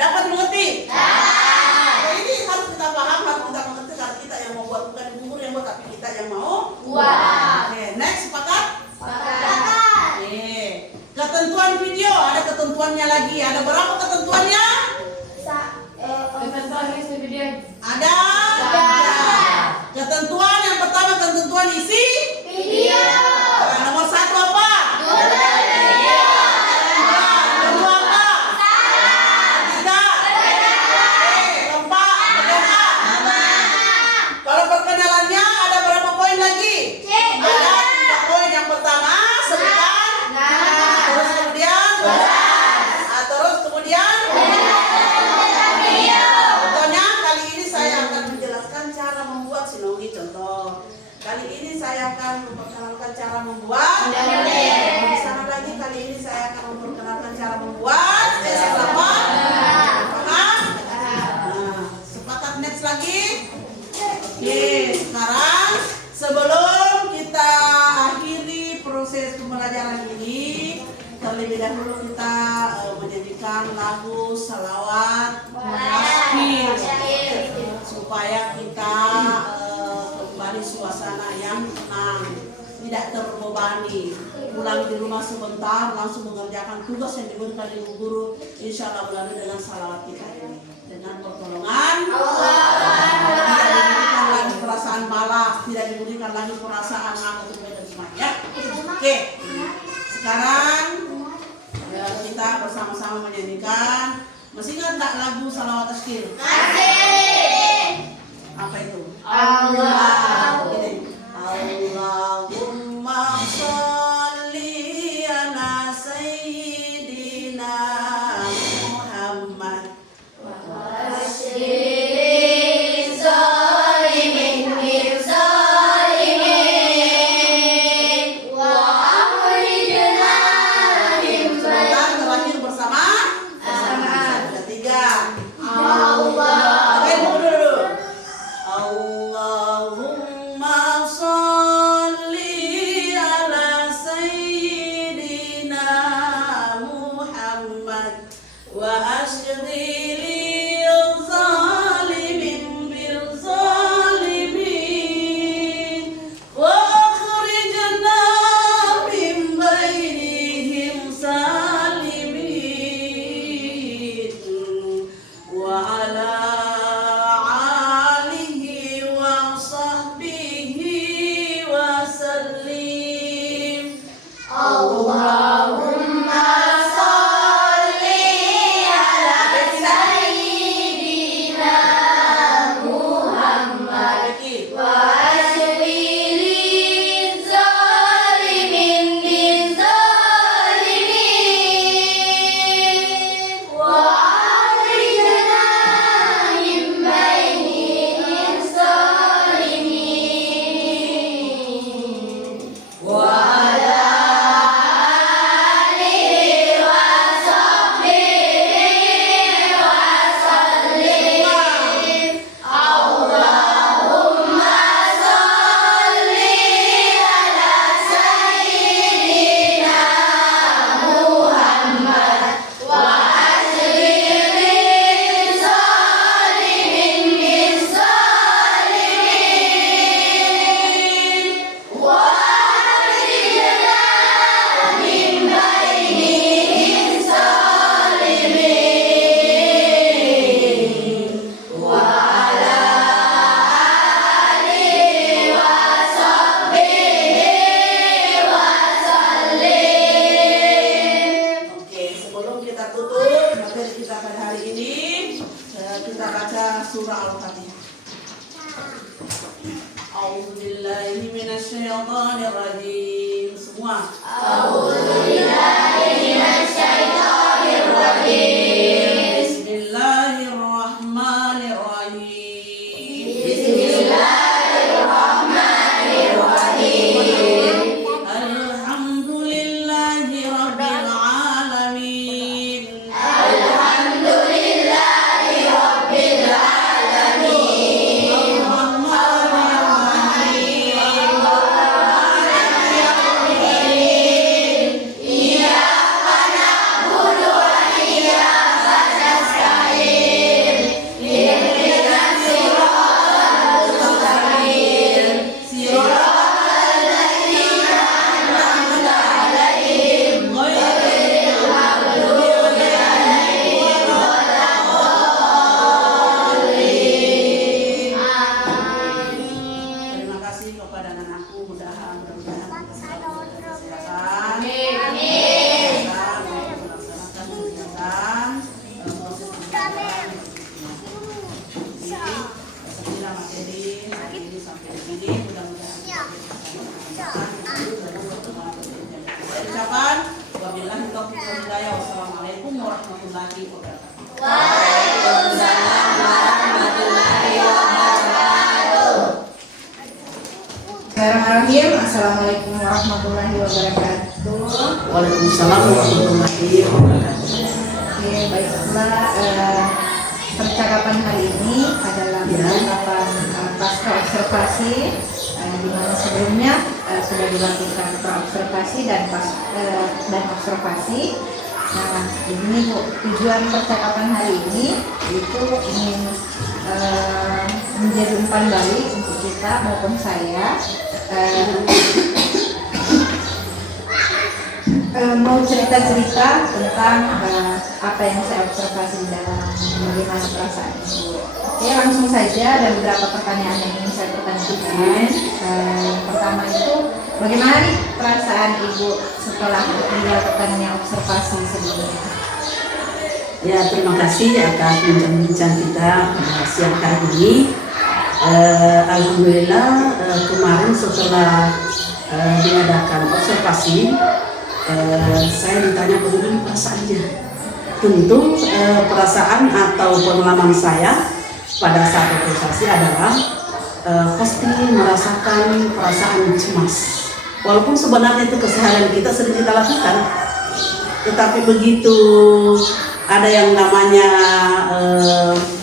Dapat mengerti? Nah, ini harus kita paham, harus kita mengerti, karena kita yang mau buat, bukan Ibu Guru yang buat, tapi kita yang mau Buat. Oke, next, sepakat? Ketentuan video, ada ketentuannya lagi. Ada berapa ketentuannya? Ada. Ketentuan yang pertama, ketentuan isi. Video. Nomor 1 apa? Kedua apa? Ketiga. Keempat. Kalau perkenalannya ada berapa poin lagi? Ada 3 poin. Yang pertama, sebutkan. Terus kemudian. Terus kemudian. Contohnya kali ini saya akan menjelaskan cara membuat sinonggi. Contoh. Kali ini saya akan memperkenalkan cara membuat. Di sana lagi kali ini saya akan memperkenalkan cara membuat. Apa? Paham? Sepakat, next lagi. Oke, sekarang sebelum kita akhiri proses pembelajaran ini, terlebih dahulu kita menyanyikan lagu salawat Masyir supaya kita kembali suasana yang tenang, tidak terbebani. Pulang di rumah sebentar langsung mengerjakan tugas yang diberikan ibu guru, insya Allah melalui dengan salawat kita ini, dengan pertolongan Allah. Tidak diberikan lagi perasaan malas, tidak diberikan lagi perasaan ngamuk, semua ya. Oke, sekarang kita bersama-sama menyanyikan. Masih ingat tak lagu Salawat Tazkir? Apa itu? Gini. Allahumma sholli ala sayyidina Muhammad sebentar, terakhir bersama. Ada tiga. Oke, dulu. Allahumma sholli ala sayyidina Muhammad wa ashghili zalimin bil zalimin wa akhrijna min bainihim salimin wa ala alihi wa sahbihi wa sallim. Allahumma sholli ala sayyidina Muhammad wa ashghili zalimin bil zalimin wa akhrijna min bainihim salimin wa ala alihi wa sahbihi wa sallim. Allahumma sholli ala sayyidina Muhammad wa ashghili zalimin bis zalimin wa akhrijna min bainihim salimin wa ala alihi wa sahbihi wa sallim. Oke, sebelum kita tutup materi kita pada hari ini, kita baca surah Al-Fatihah. A'udzubillahi minasyaitonir rajim. Semua. Bismillahirrahmanirrahim. Alhamdulillahi rabbil alamin. Terima kasih kepada anakku, mudah-mudahan kita selalu kesehatan. Melaksanakan kegiatan proses pendidikan. Sekian materi hari ini sampai di sini. Mudah-mudahan kita ucapan wabillahi taufiq wal hidayah. Wassalamualaikum warahmatullahi wabarakatuh. Bismillahirrahmanirrahim. Assalamualaikum warahmatullahi wabarakatuh. Waalaikumsalam warahmatullahi wabarakatuh. Oke, baiklah. Percakapan hari ini adalah percakapan pasca observasi, di mana sebelumnya sudah dilakukan praobservasi dan observasi. Nah, ini Bu, tujuan percakapan hari ini itu ingin menjadi umpan balik untuk kita maupun saya mau cerita-cerita tentang apa yang saya observasi dalam bagaimana perasaan Ibu. Oke, langsung saja ada beberapa pertanyaan yang ingin saya pertanyakan. Pertama itu Bagaimana nih perasaan Ibu setelah dilakukannya observasi sebelumnya? Ya, terima kasih atas bincang-bincang kita pada siang hari ini. Alhamdulillah kemarin setelah diadakan observasi, saya ditanya bagaimana perasaannya. Tentu perasaan atau pengalaman saya pada saat observasi adalah pasti merasakan perasaan cemas. Walaupun sebenarnya itu keseharian kita sering kita lakukan, tetapi begitu ada yang namanya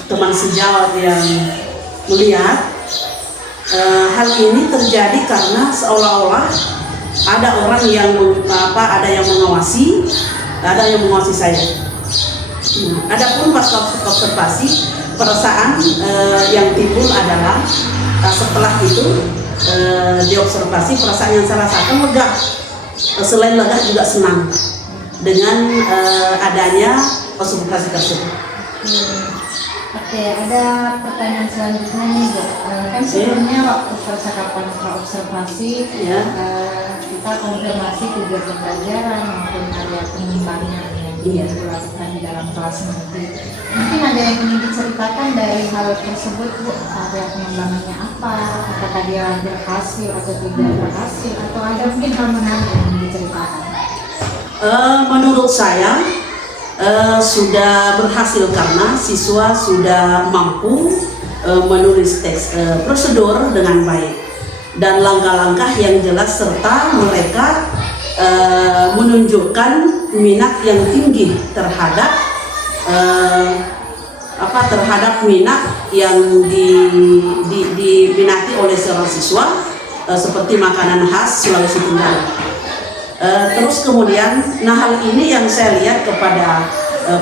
teman sejawat yang melihat hal ini terjadi karena seolah-olah ada orang yang ada yang mengawasi saya. Adapun pas observasi, perasaan yang timbul adalah setelah itu diobservasi, perasaan yang saya rasakan lega. Selain lega juga senang dengan adanya observasi tersebut. Oke, ada pertanyaan selanjutnya nih, Bu. Kan sebelumnya waktu percakapan observasi, kita konfirmasi tujuan pembelajaran maupun area pengembangan yang dilakukan di dalam kelas nanti. Mungkin ada yang ingin diceritakan dari hal tersebut, Bu. Area pengembangannya apa? Apakah dia berhasil atau tidak berhasil? Atau ada mungkin hal menarik yang ingin diceritakan? Menurut saya sudah berhasil karena siswa sudah mampu menulis teks prosedur dengan baik dan langkah-langkah yang jelas serta mereka menunjukkan minat yang tinggi terhadap terhadap minat yang diminati oleh seorang siswa seperti makanan khas Sulawesi Tenggara. Terus kemudian, hal ini yang saya lihat kepada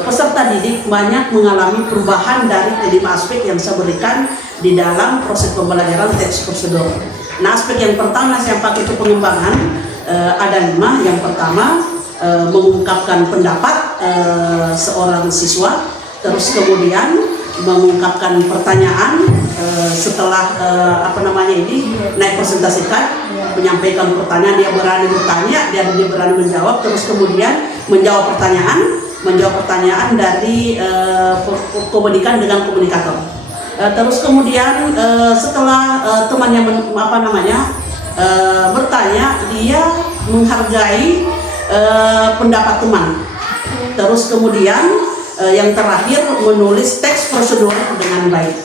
peserta didik banyak mengalami perubahan dari kelima aspek yang saya berikan di dalam proses pembelajaran teks prosedur. Nah, aspek yang pertama saya pakai itu pengembangan, ada 5. Yang pertama mengungkapkan pendapat seorang siswa, terus kemudian mengungkapkan pertanyaan setelah naik presentasikan, menyampaikan pertanyaan, dia berani bertanya, dia berani menjawab, terus kemudian menjawab pertanyaan dari komunikan dengan komunikator. Terus kemudian setelah temannya bertanya, dia menghargai pendapat teman. Terus kemudian yang terakhir menulis teks prosedur dengan baik.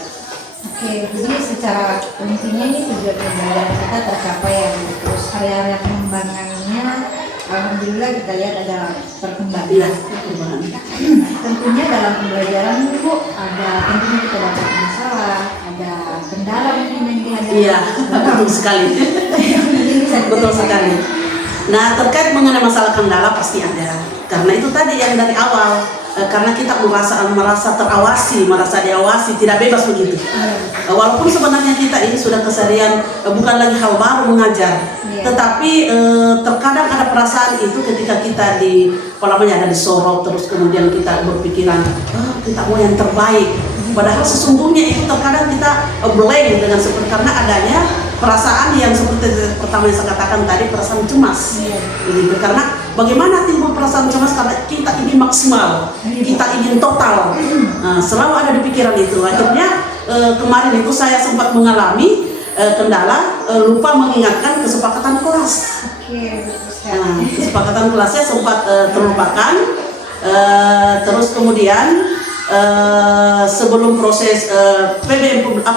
Oke, jadi secara intinya ini tujuan pembelajaran kita tercapai ya. Terus area-area pengembangannya, alhamdulillah kita lihat ada perkembangan. Iya, perkembangan. Tentunya dalam pembelajaran Bu, tentunya kita dapat masalah, ada kendala mungkin yang dihadapi. Iya, betul sekali. Betul sekali. Nah, terkait mengenai masalah kendala pasti ada. Karena itu tadi yang dari awal, karena kita merasa terawasi, merasa diawasi, tidak bebas begitu. Walaupun sebenarnya kita ini sudah keseharian, bukan lagi hal baru mengajar, tetapi terkadang ada perasaan itu ketika kita ada disorot, terus kemudian kita berpikiran, kita mau yang terbaik. Padahal sesungguhnya itu terkadang kita blank dengan seperti karena adanya perasaan yang seperti pertama yang saya katakan tadi, perasaan cemas. Begitu. Karena bagaimana timbul perasaan cemas? Karena kita ingin maksimal, kita ingin total. Selalu ada di pikiran itu. Akhirnya kemarin itu saya sempat mengalami kendala, lupa mengingatkan kesepakatan kelas. Kesepakatan kelasnya sempat terlupakan. Terus kemudian sebelum proses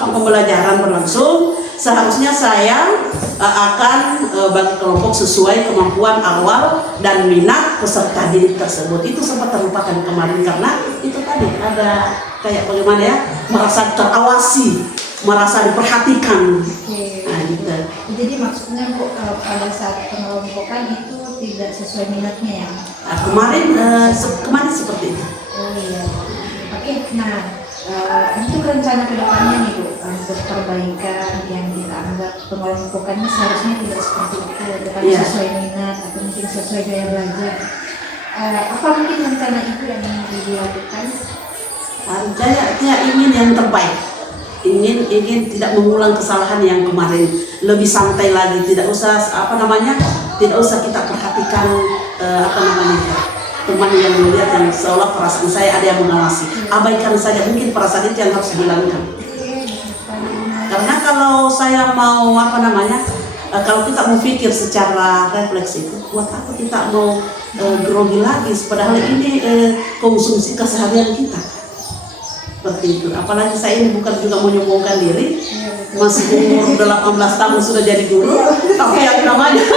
pembelajaran berlangsung, seharusnya saya akan bagi kelompok sesuai kemampuan awal dan minat peserta didik tersebut. Itu sempat terlupakan kemarin karena itu tadi ada kayak bagaimana ya, merasa terawasi, merasa diperhatikan. Nah, gitu. Jadi maksudnya Bu, pada saat pengelompokan itu tidak sesuai minatnya ya? Kemarin seperti itu. Oh iya. Oke, nah untuk rencana kedepannya nih Bu, untuk perbaikan yang kita anggap pengelompokannya seharusnya tidak seperti itu, bukan sesuai minat atau mungkin sesuai gaya belajar. Apa mungkin rencana itu yang ingin dilakukan? Saya ingin yang terbaik. ingin tidak mengulang kesalahan yang kemarin, lebih santai lagi, tidak usah tidak usah kita perhatikan teman yang melihat yang seolah perasaan saya ada yang mengawasi. Abaikan saja, mungkin perasaan itu yang harus dihilangkan. Karena kalau saya mau kalau kita mau pikir secara refleksi itu, buat apa kita mau grogi lagi? Padahal ini konsumsi keseharian kita. Seperti itu. Apalagi saya ini bukan juga menyombongkan diri, masih umur 18 tahun sudah jadi guru, tapi yang namanya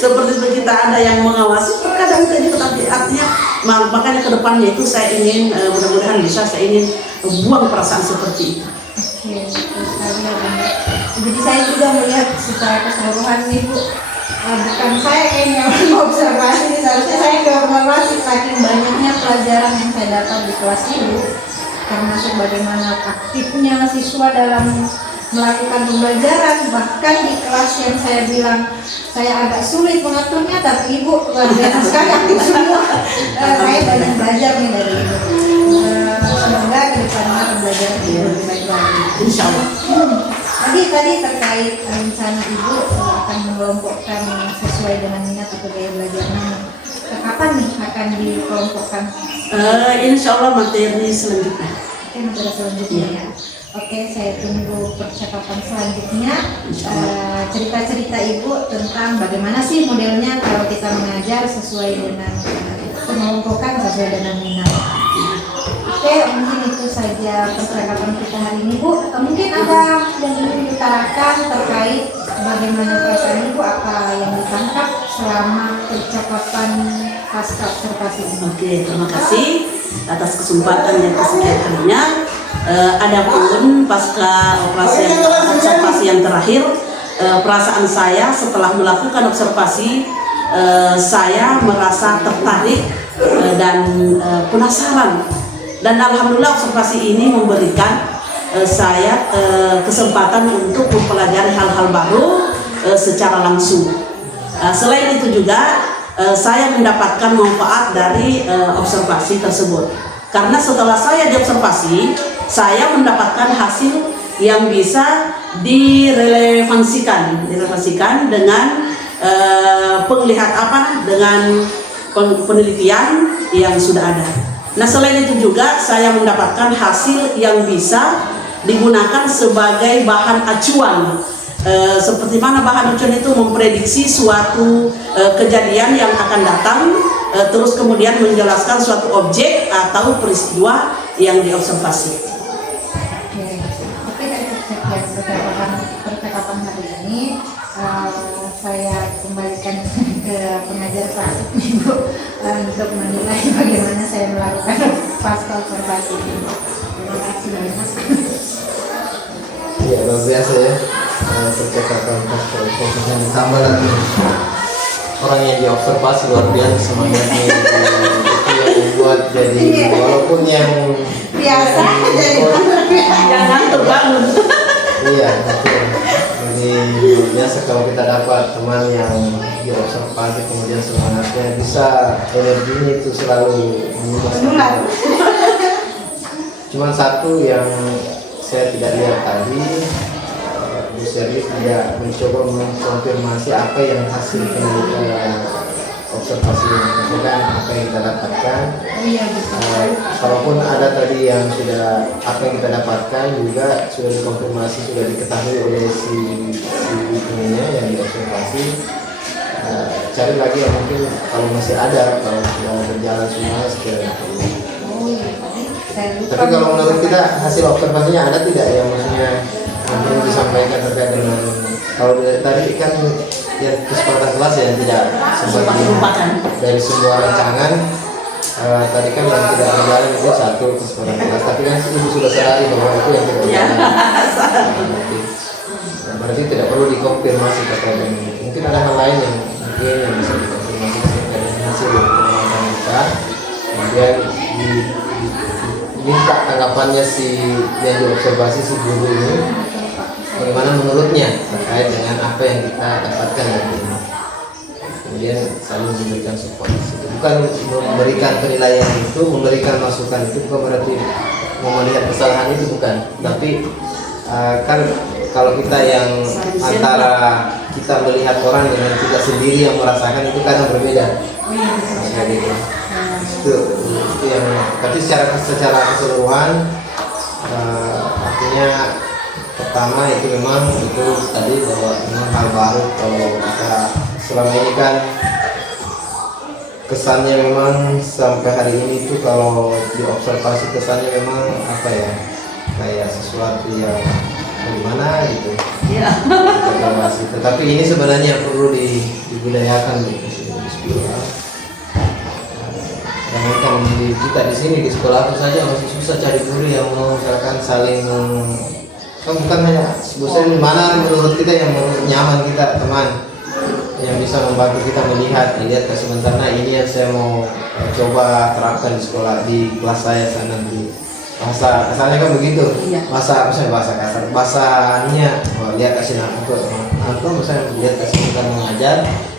seperti itu kita ada yang mengawasi, terkadang kita juga, tapi artinya makanya ke depannya itu saya ingin mudah-mudahan saya ingin buang perasaan seperti itu. Oke, betul sekali ya Bunda. Jadi saya juga melihat secara keseluruhan nih Bu, bukan saya yang mengobservasi, seharusnya saya mengobservasi saking banyaknya pelajaran yang saya dapat di kelas Ibu, termasuk bagaimana aktifnya siswa dalam melakukan pembelajaran. Bahkan di kelas yang saya bilang saya agak sulit mengaturnya, tapi Ibu luar biasa sekali aktif semua. Saya banyak belajar nih dari Ibu. Semoga ke depannya pembelajaran Ibu lebih baik lagi. Insya Allah. Tadi terkait rencana Ibu akan mengelompokkan sesuai dengan minat atau gaya belajarnya. Kapan nih akan dikelompokkan? Insya Allah materi selanjutnya. Oke, materi selanjutnya ya. Oke, saya tunggu percakapan selanjutnya. Cerita-cerita Ibu tentang bagaimana sih modelnya kalau kita mengajar sesuai dengan mengelompokkan sesuai dengan minat. Oke, mungkin itu saja percakapan kita hari ini Bu. Mungkin ada yang ingin diutarakan terkait bagaimana perasaan Ibu, apa yang ditangkap selama percakapan pasca observasi ini. Oke, terima kasih atas kesempatan yang kesekian kalinya. Adapun pasca observasi yang terakhir, perasaan saya setelah melakukan observasi, saya merasa tertarik dan penasaran. Dan alhamdulillah observasi ini memberikan saya kesempatan untuk mempelajari hal-hal baru secara langsung. Selain itu juga saya mendapatkan manfaat dari observasi tersebut. Karena setelah saya diobservasi, saya mendapatkan hasil yang bisa direlevansikan dengan dengan penelitian yang sudah ada. Nah, selain itu juga saya mendapatkan hasil yang bisa digunakan sebagai bahan acuan. Seperti mana bahan acuan itu memprediksi suatu kejadian yang akan datang, terus kemudian menjelaskan suatu objek atau peristiwa yang diobservasi. Oke, dari percakapan hari ini saya kembalikan ke pengajar praktik Ibu untuk menilai bagaimana saya melakukan pasca observasi ini. Terima kasih banyak. Ya, luar biasa ya percakapan pasca observasi, ditambah lagi orang yang diobservasi luar biasa semangatnya. Itu yang membuat jadi walaupun yang biasa jadi Jangan terbangun. iya betul. Jadi luar biasa kalau kita dapat teman yang diobservasi kemudian semangatnya bisa, energinya itu selalu menular. Cuman satu yang saya tidak lihat tadi, Bu Serlis tidak mencoba mengkonfirmasi apa yang hasil penelitian observasi ini, kan apa yang kita dapatkan. Iya, betul. Kalaupun ada tadi yang sudah apa yang kita dapatkan juga sudah dikonfirmasi, sudah diketahui oleh si ininya yang diobservasi. Cari lagi yang mungkin kalau masih ada, kalau sudah berjalan semua sekiranya. Tapi kalau menurut kita hasil observasinya ada tidak yang maksudnya yang perlu disampaikan terkait dengan, kalau tadi kan yang kesempatan kelas yang tidak sempat dilupakan dari semua rancangan, tadi kan yang tidak berjalan itu satu kesempatan kelas, tapi kan Ibu sudah sadari bahwa itu yang tidak berjalan. Nah, berarti tidak perlu dikonfirmasi terkait dengan itu. Mungkin ada hal lain yang mungkin yang bisa dikonfirmasi terkait dengan hasil pengamatan kita, kemudian minta tanggapannya si yang diobservasi si guru ini, bagaimana menurutnya terkait dengan apa yang kita dapatkan dari ini. Kemudian selalu memberikan support. Itu bukan memberikan penilaian itu, memberikan masukan itu bukan berarti mau melihat kesalahan itu, bukan. Tapi kan kalau kita yang antara kita melihat orang dengan kita sendiri yang merasakan itu kadang berbeda. Kayak gitu. Itu yang tapi secara keseluruhan artinya pertama itu memang itu tadi bahwa memang hal baru kalau kita selama ini kan kesannya memang sampai hari ini itu kalau diobservasi kesannya memang apa ya, kayak sesuatu yang bagaimana gitu. Iya. Tetapi ini sebenarnya perlu dibudayakan di sekolah. Karena kan kita di sini di sekolah itu saja masih susah cari guru yang mau misalkan saling kan bukan hanya dosen mana menurut kita yang nyaman kita teman yang bisa membantu kita melihat ke sebentar. Nah ini yang saya mau coba terapkan di sekolah di kelas saya sana di bahasa asalnya kan begitu. Bahasa misalnya bahasa kasar bahasanya lihat kasih aku misalnya lihat kasih kita mengajar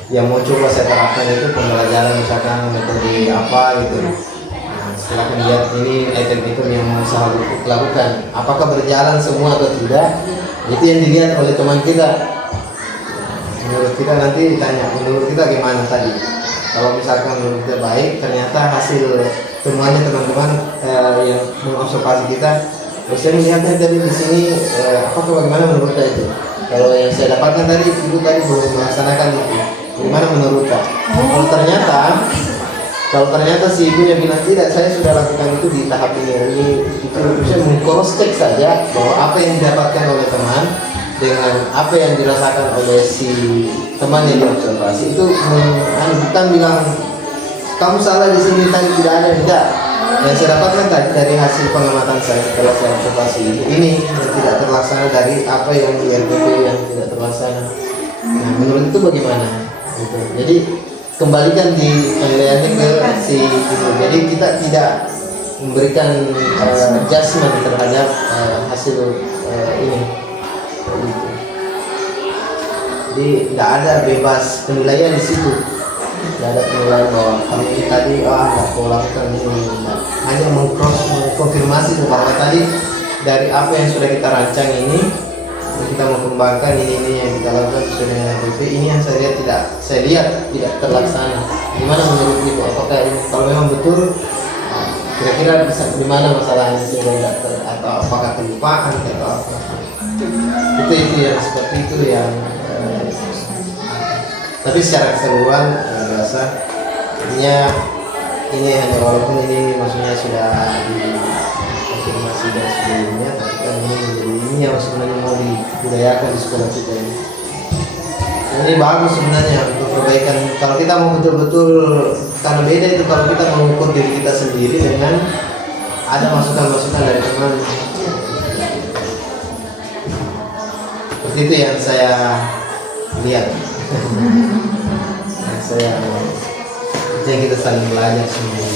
yang mau coba saya terapkan itu pembelajaran misalkan metode apa gitu. Nah, setelah melihat ini item-item yang mau saya lakukan apakah berjalan semua atau tidak, itu yang dilihat oleh teman kita. Menurut kita nanti ditanya, menurut kita gimana tadi? Kalau misalkan menurut kita baik, ternyata hasil temuannya teman-teman yang mengobservasi kita, saya melihatnya tadi di sini, apakah bagaimana menurut kita itu? Kalau yang saya dapatkan tadi, ibu tadi belum melaksanakan itu, bagaimana menurut kita? Kalau ternyata si ibunya bilang tidak, saya sudah lakukan itu di tahap ini itu saya meng-cross check saja bahwa apa yang didapatkan oleh teman dengan apa yang dirasakan oleh si teman yang diobservasi itu bukan bilang kamu salah di sini tadi tidak ada, tidak. Yang saya dapatkan tadi dari hasil pengamatan saya setelah saya observasi ini yang tidak terlaksana dari apa yang di RPP yang tidak terlaksana. Nah menurut itu bagaimana? Gitu. Jadi kembalikan di penilaiannya ke si itu. Jadi kita tidak memberikan judgement terhadap hasil ini. Jadi tidak ada bebas penilaian di situ, tidak ada penilaian bahwa kamu ini tadi nggak kau lakukan ini, hanya mengkonfirmasi bahwa tadi dari apa yang sudah kita rancang ini kita mau kembangkan ini yang kita lakukan sesuai dengan RPP ini yang saya lihat tidak terlaksana. Gimana menurut ibu? Apakah ini kalau memang betul kira-kira bisa di mana masalahnya sehingga tidak atau apakah kelupaan atau apa? Itu yang seperti itu yang tapi secara keseluruhan rasa ini hanya walaupun ini maksudnya sudah dikonfirmasi dari sebelumnya, tapi kan ini menjadi ini yang sebenarnya mau dibudayakan di sekolah kita ini. Ini bagus sebenarnya untuk perbaikan. Kalau kita mau betul-betul karena beda itu kalau kita mengukur diri kita sendiri dengan ada masukan-masukan dari teman. Seperti itu yang saya lihat. Yang kita saling belajar semua.